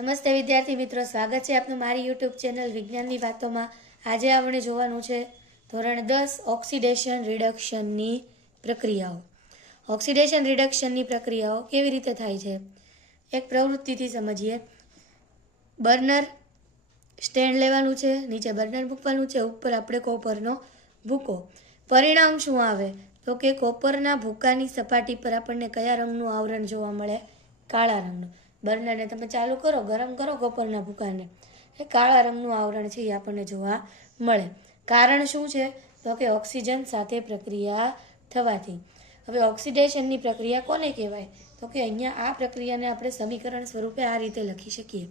નમસ્તે વિદ્યાર્થી મિત્રો, સ્વાગત છે આપનું મારી યુટ્યુબ ચેનલ વિજ્ઞાનની વાતોમાં। આજે આપણે જોવાનું છે ધોરણ 10 ઓક્સિડેશન રિડક્શનની પ્રક્રિયાઓ। ઓક્સિડેશન રિડક્શનની પ્રક્રિયાઓ કેવી રીતે થાય છે એક પ્રવૃત્તિથી સમજીએ। બર્નર સ્ટેન્ડ લેવાનું છે, નીચે બર્નર મૂકવાનું છે, ઉપર આપણે કોપરનો ભૂકો। પરિણામ શું આવે તો કે કોપરના ભૂકાની સપાટી પર આપણને કયા રંગનું આવરણ જોવા મળે? કાળા રંગનું। બર્નરને તમે ચાલુ કરો, ગરમ કરો કોપરના ભૂકાને, એ કાળા રંગનું આવરણ છે એ આપણને જોવા મળે। કારણ શું છે તો કે ઓક્સિજન સાથે પ્રક્રિયા થવાથી। હવે ઓક્સિડેશનની પ્રક્રિયા કોને કહેવાય તો કે અહીંયા આ પ્રક્રિયાને આપણે સમીકરણ સ્વરૂપે આ રીતે લખી શકીએ।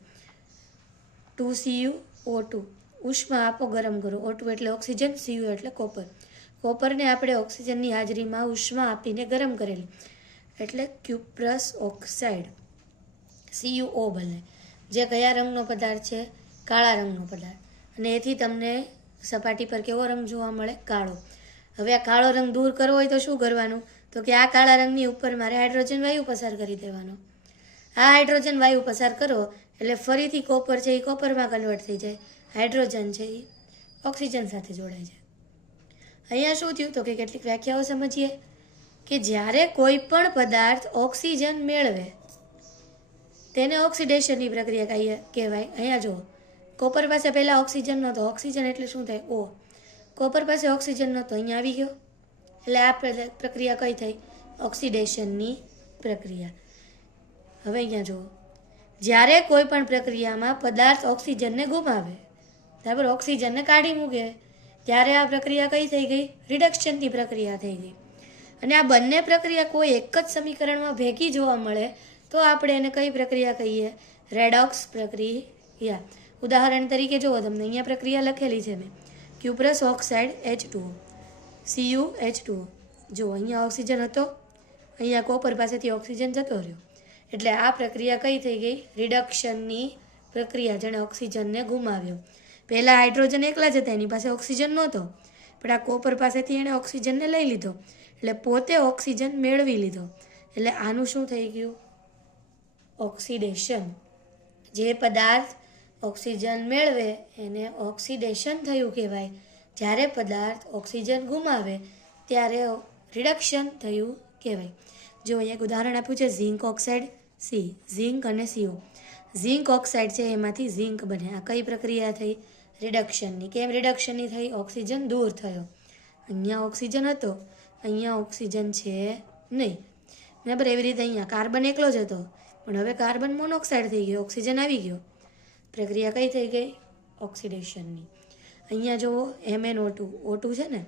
2Cu O2 ઉષ્મા આપો, ગરમ કરો। O2 એટલે ઓક્સિજન, Cu એટલે કોપર। કોપરને આપણે ઓક્સિજનની હાજરીમાં ઉષ્મા આપીને ગરમ કરેલી એટલે ક્યુપ્રસ ઓક્સાઇડ, CuO બને, જે કયા રંગનો પદાર્થ છે? કાળા રંગનો પદાર્થ। અને એથી તમને સપાટી પર કેવો રંગ જોવા મળે? કાળો। હવે આ કાળો રંગ દૂર કરવો હોય તો શું કરવાનું તો કે આ કાળા રંગની ઉપર મારે હાઇડ્રોજન વાયુ પસાર કરી દેવાનો। આ હાઇડ્રોજન વાયુ પસાર કરો એટલે ફરીથી કોપર છે એ કોપરમાં કન્વર્ટ થઈ જાય, હાઇડ્રોજન છે એ ઓક્સિજન સાથે જોડાઈ જાય। અહીંયા શું થયું તો કે કેટલીક વ્યાખ્યાઓ સમજીએ કે જ્યારે કોઈ પણ પદાર્થ ઓક્સિજન મેળવે તેને ઓક્સિડેશનની પ્રક્રિયા કહેવાય। અહીંયા જુઓ, કોપર પાસે પહેલાં ઓક્સિજન નહોતો, ઓક્સિજન એટલે શું થાય? O। કોપર પાસે ઓક્સિજન નહોતો, અહીંયા આવી ગયો એટલે આ પ્રક્રિયા કઈ થઈ? ઓક્સિડેશનની પ્રક્રિયા। હવે અહીંયા જુઓ, જ્યારે કોઈ પણ પ્રક્રિયામાં પદાર્થ ઓક્સિજનને ગુમાવે, બરાબર, ઓક્સિજનને કાઢી મૂકે, ત્યારે આ પ્રક્રિયા કઈ થઈ ગઈ? રિડક્શનની પ્રક્રિયા થઈ ગઈ। અને આ બંને પ્રક્રિયા કોઈ એક જ સમીકરણમાં ભેગી જોવા મળે તો આપણે એને કઈ પ્રક્રિયા કહીએ? રેડોક્સ પ્રક્રિયા। ઉદાહરણ તરીકે જુઓ, તમને અહીંયા પ્રક્રિયા લખેલી છે મેં, ક્યુપ્રસ ઓક્સાઇડ H2O, CuH2O। જો અહીંયા ઓક્સિજન હતો, અહીંયા કોપર પાસેથી ઓક્સિજન જતો રહ્યો, એટલે આ પ્રક્રિયા કઈ થઈ ગઈ? રિડક્શનની પ્રક્રિયા, જેણે ઓક્સિજનને ગુમાવ્યો। પહેલાં હાઇડ્રોજન એકલા જ હતા, એની પાસે ઓક્સિજન નહોતો, પણ આ કોપર પાસેથી એણે ઓક્સિજનને લઈ લીધો, એટલે પોતે ઓક્સિજન મેળવી લીધો, એટલે આનું શું થઈ ગયું? ઓક્સિડેશન। જે પદાર્થ ઓક્સિજન મેળવે એને ઓક્સિડેશન થયું કહેવાય। જ્યારે પદાર્થ ઓક્સિજન ગુમાવે ત્યારે રિડક્શન થયું કહેવાય। જો અહીંયા એક ઉદાહરણ આપ્યું છે, ઝિંક ઓક્સાઇડ C, ઝિંક અને CO। ઝિંક ઓક્સાઇડ છે એમાંથી ઝિંક બને। આ કઈ પ્રક્રિયા થઈ? રિડક્શનની। કેમ રિડક્શનની થઈ? ઓક્સિજન દૂર થયો, અહીંયા ઓક્સિજન હતો, અહીંયા ઓક્સિજન છે નહીં, બરાબર। એવી રીતે અહીંયા કાર્બન એકલો જ હતો, પણ હવે કાર્બન મોનોક્સાઇડ થઈ ગયો, ઓક્સિજન આવી ગયો, પ્રક્રિયા કઈ થઈ ગઈ? ઓક્સિડેશનની। અહીંયા જુઓ, MnO2 O2 છે ને,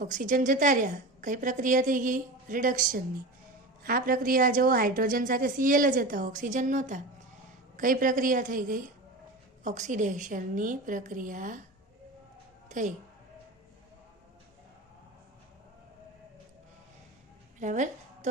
ઓક્સિજન જતા રહ્યા, કઈ પ્રક્રિયા થઈ ગઈ? રિડક્શનની। આ પ્રક્રિયા જુઓ, હાઇડ્રોજન સાથે Cl જ હતા, ઓક્સિજન નહોતા, કઈ પ્રક્રિયા થઈ ગઈ? ઓક્સિડેશનની પ્રક્રિયા થઈ, બરાબર।